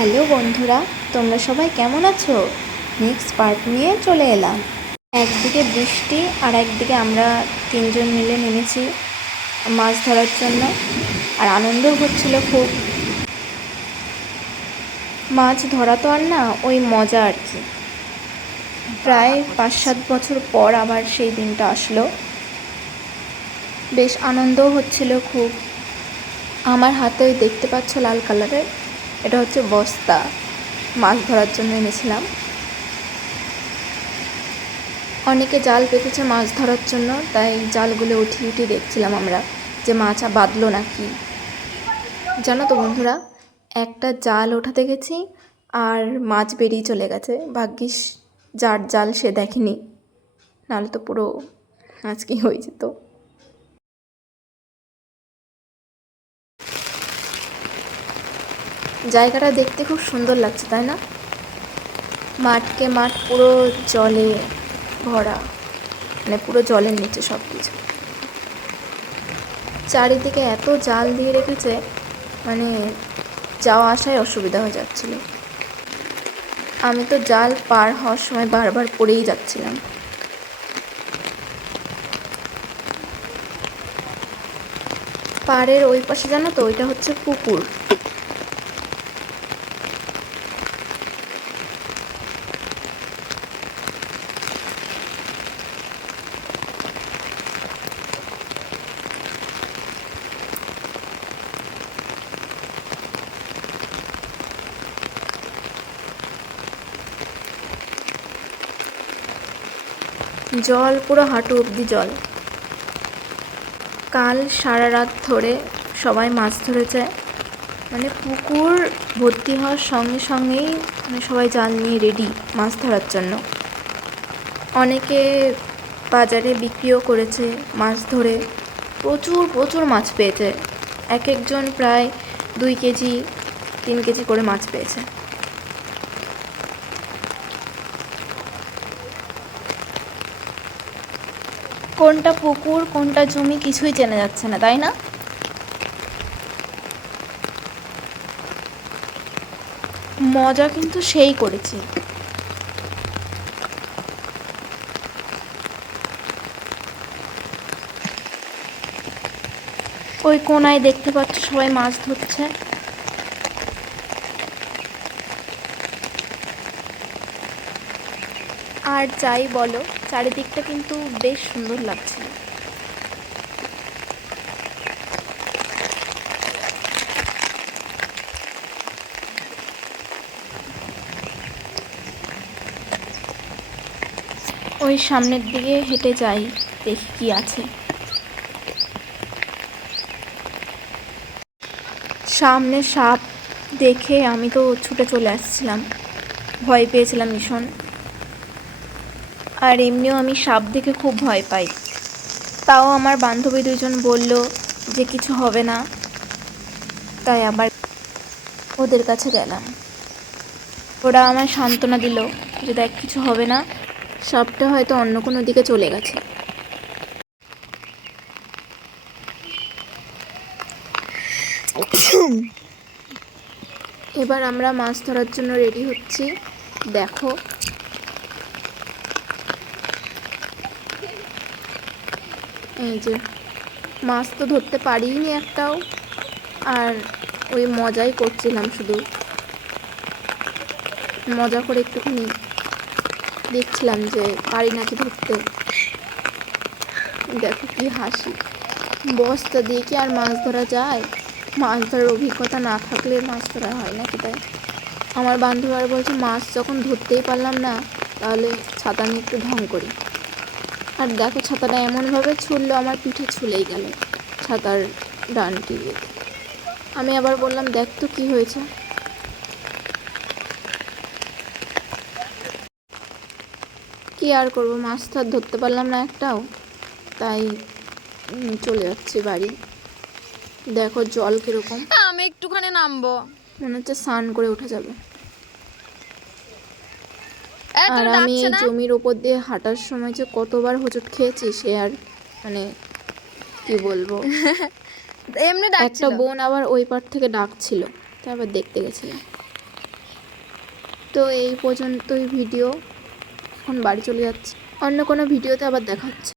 Hello বন্ধুরা, তোমরা সবাই কেমন আছো? নেক্সট পার্ট নিয়ে চলে এলাম। একদিকে বৃষ্টি আর একদিকে আমরা তিনজন মিলে নেমেছি মাছ ধরার জন্য, আর আনন্দও হচ্ছিল খুব। মাছ ধরা তো আর না, ওই মজা আর কি। প্রায় 5-7 বছর পর আবার সেই দিনটা আসলো। বেশ আনন্দও হচ্ছিল খুব। আমার হাতে ওই দেখতে পাচ্ছ লাল কালারের, এটা হচ্ছে বস্তা, মাছ ধরার জন্য এনেছিলাম। অনেকে জাল পেতেছে মাছ ধরার জন্য, তাই জালগুলো উঠিয়ে উঠিয়ে দেখছিলাম আমরা যে মাছ বাঁধলো নাকি। জানো তো বন্ধুরা, একটা জাল ওঠাতে গেছি আর মাছ বেরিয়ে চলে গেছে। ভাগ্যিস যার জাল সে দেখেনি, নাহলে তো পুরো আজকে হয়ে যেত। জায়গাটা দেখতে খুব সুন্দর লাগছে, তাই না? মাঠকে মাঠ পুরো জলে ভরা, মানে পুরো জলের নিচে সব কিছু। চারিদিকে এত জাল দিয়ে রেখেছে, মানে যাওয়া আসায় অসুবিধা হয়ে যাচ্ছিল। আমি তো জাল পার হওয়ার সময় বারবার পড়েই যাচ্ছিলাম। পাড়ের ওই পাশে জানো তো, ওইটা হচ্ছে পুকুর। জল পুরো হাঁটু অবধি জল। কাল সারা রাত ধরে সবাই মাছ ধরেছে, মানে পুকুর ভর্তি হওয়ার সঙ্গে সঙ্গেই মানে সবাই জাল নিয়ে রেডি মাছ ধরার জন্য। অনেকে বাজারে বিক্রিও করেছে মাছ ধরে, প্রচুর প্রচুর মাছ পেয়েছে। এক একজন প্রায় 2 কেজি 3 কেজি করে মাছ পেয়েছে। কোনটা পুকুর কোনটা জমি কিছুই চেনা যাচ্ছে না, তাই না? মজা কিন্তু সেই করেছি। ওই কোনায় দেখতে পাচ্ছ সবাই মাছ ধরছে। আর যাই বলো, চারিদিকটা কিন্তু বেশ সুন্দর লাগছে। ওই সামনের দিকে হেঁটে যাই, দেখি কি আছে। সামনে সাপ দেখে আমি তো ছুটে চলে আসছিলাম, ভয় পেয়েছিলাম ভীষণ। আর এমনিও আমি সাপ দেখে খুব ভয় পাই। তাও আমার বান্ধবী 2জন বলল যে কিছু হবে না, তাই আবার ওদের কাছে গেলাম। ওরা আমায় সান্ত্বনা দিল যে দেখ কিছু হবে না, সাপটা হয়তো অন্য কোনো দিকে চলে গেছে। এবার আমরা মাছ ধরার জন্য রেডি হচ্ছি। দেখো, এই যে মাছ তো ধরতে পারিনি একটাও, আর ওই মজাই করছিলাম, শুধু মজা করে একটুখানি দেখছিলাম যে পারি নাকি ধরতে। দেখো কি হাসি। বস্তা দিয়ে কি আর মাছ ধরা যায়? মাছ ধরার অভিজ্ঞতা না থাকলে মাছ ধরা হয় নাকি? তাই আমার বান্ধবীরা বলছে মাছ যখন ধরতেই পারলাম না, তাহলে ছাতা নিয়ে একটু ঢং করি। আর দেখো ছাতাটা এমনভাবে ছুড়লো, আমার পিঠে ছুলেই গেল ছাতার ডানটি। আমি আবার বললাম দেখ তো কি হয়েছে। কি আর করবো, মাছ তো আর ধরতে পারলাম না একটাও, তাই চলে যাচ্ছি বাড়ি। দেখো জল কিরকম, আমি একটুখানি নামবো, মনে হচ্ছে স্নান করে উঠে যাবে। এই আর তোর আমি ডাকছে এই না? জমির ওপর দিয়ে হাঁটার সময় যে কতবার হোঁচট খেয়েছি সে আর মানে কি বলবো। এমনি একটা ডাকছিল। বোন আবার ওই পার থেকে ডাকছিল, তাই আবার দেখতে গেছিলাম। তো এই পর্যন্তই ভিডিও, এখন বাড়ি চলে যাচ্ছি, অন্য কোনো ভিডিওতে আবার দেখা হচ্ছে।